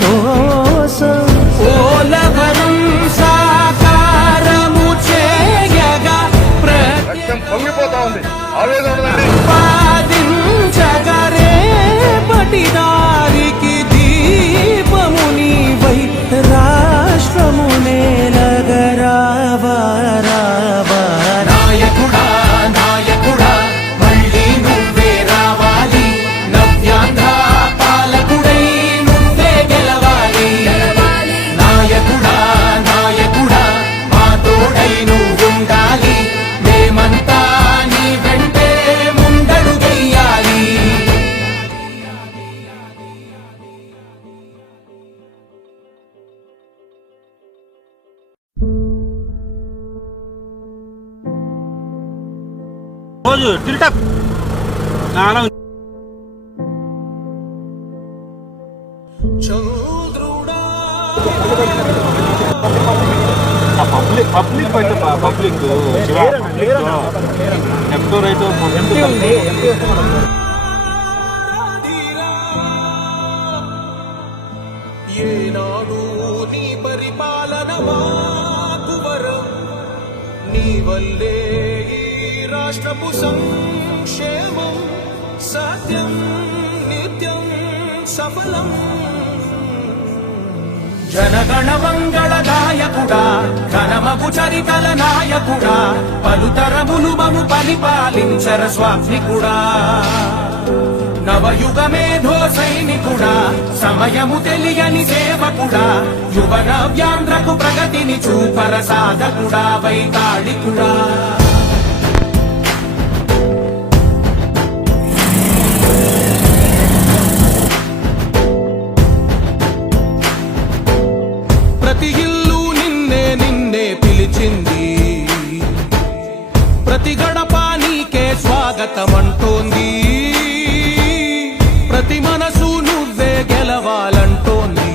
కోసం ఓలవరం సాకారము చేయగా పొంగిపోతా ఉంది పాదించగరే పటిదారికి దీపము నీవై రాష్ట్రము నేలగరావా రావా నాయకుడా నాయకుడా మళ్ళీ నువ్వే రావాలి నవ్యాంధ్ర పాలకుడై నువ్వే గెలవాలి నాయకుడా నాయకుడా మా తోడై నువ్వుండాలి మేమంతా నీ వెంటే ముందడుగెయ్యాలి రోజు టిల్టప్ నాలో పబ్లిక్ అయితే పబ్లిక్ లెఫ్ట్ రైట్ ఏనాడు నీ పరిపాలన మాకు వరం నీ వల్లే ఈ రాష్ట్రపు సంక్షేమం సత్యం నిత్యం సఫలం జనగణ మంగళ నాయకుడా ఘనమగు చరితల నాయకుడా పలుతరములు మము పరిపాలించర స్వామికుడా నవయుగ మేధో సైనికుడా సమయము తెలియని సేవకుడా యువ నవ్యాంధ్రకు ప్రగతిని చూపర సాధకుడా వైతాళికుడా ప్రతి ఇల్లు నిన్నే నిన్నే పిలిచింది ప్రతి గడప నీకే స్వాగతమంటోంది ప్రతి మనసు నువ్వే గెలవాలంటోంది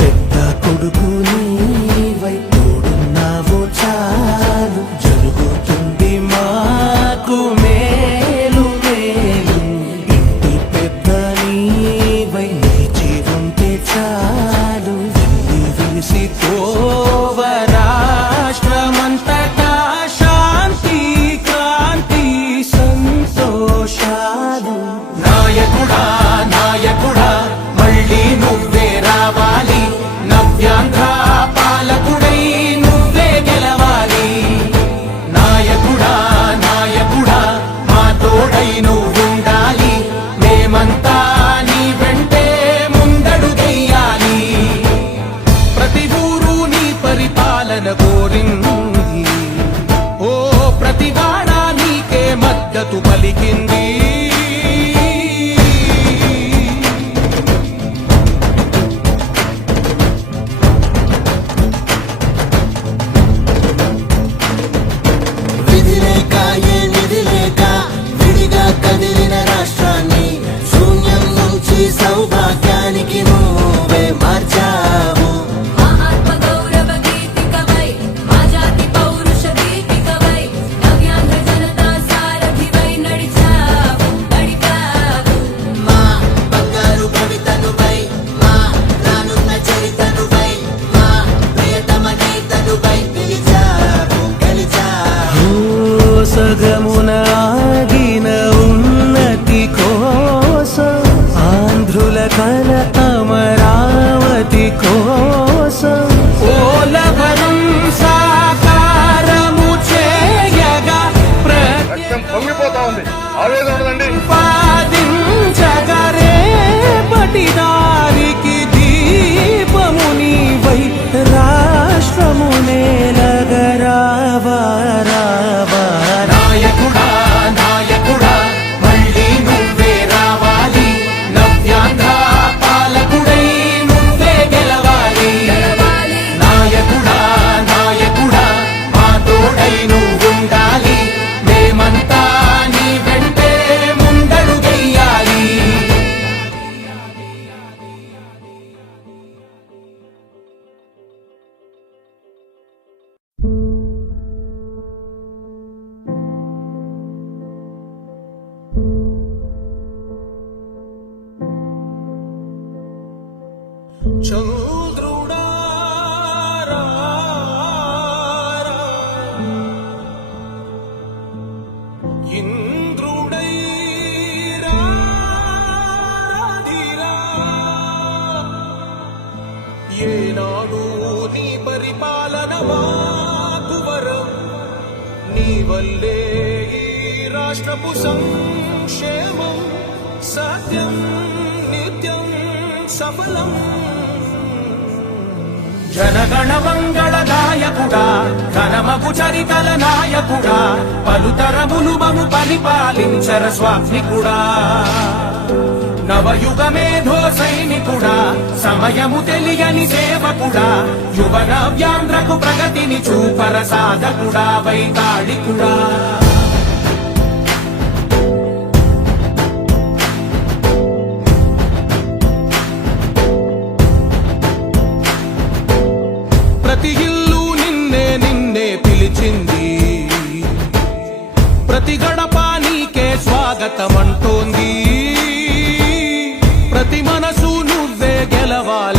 పెద్ద కొడుకు నీవై తోడున్నావు చాలు జరుగుతుంది మాకు మేలు మేలు ఇంటి పెద్ద నీవై నిలిచి ఉంటే చాలు వెళ్ళి విలిసి తోవ రాష్ట్రమంతటా శాంతి క్రాంతి సంతోషాలు నాయకుడా నాయకుడా మళ్ళీ నువ్వే రావాలి నవ్యాంధ్ర పాలకుడై నువ్వే గెలవాలి నాయకుడా నాయకుడా మా తోడై నువ్వుండాలి మేమంతా నీ వెంటే ముందడుగెయ్యాలి ప్రతి ఊరు నీ పరిపాలన కోరింది ఓ ప్రతి వాడ నీకే మద్దతు పలికింది విధి లేక ఏ నిధి లేక విడిగా కదిలిన రాష్ట్రాన్ని శూన్యం నుంచి సౌభాగ్యానికి నువ్వే మార్చావు మా ఆత్మ గౌరవ గీతికవై మా జాతి పౌరుష దీపికవై నవ్యాంధ్ర జనతా సారథివై నడిచావు నడిపావు మా బంగారు భవితనువై మా రానున్న చరితనువై మా ప్రియతమ నేతనువై పిలిచావు గెలిచావు సగమున ఆగిన ఉన్నతి కోసం ఆంధ్రుల కల అమరావతి కోసం ఓలవరం సాకారము చేయగా పొంగిపోతా ఉంది ఆవేదన ఉండదండి పాదించగరే పటిదారికి దీపము నీవై రాష్ట్రము నేలగరావా రావా నాయకుడా నాయకుడా మళ్ళీ నువ్వే రావాలి నవ్యాంధ్ర పాలకుడై నువ్వే గెలవాలి ఏనాడు నీ పరిపాలన మాకు వరం నీ వల్లే ఈ రాష్ట్రపు సంక్షేమం సత్యం నిత్యం సఫలం జనగణ మంగళ నాయకుడా ఘనమగు చరితల నాయకుడా పలుతరములు మము పరిపాలించర స్వామికుడా నవయుగ మేధో సైనికుడా సమయము తెలియని సేవకుడా యువ నవ్యాంధ్రకు ప్రగతిని చూపర సాధకుడా వైతాళికుడా ప్రతి ఇల్లు నిన్నే నిన్నే పిలిచింది ప్రతి గడప నీకే స్వాగతమంటోంది ప్రతి మనసు నువ్వే గెలవాలి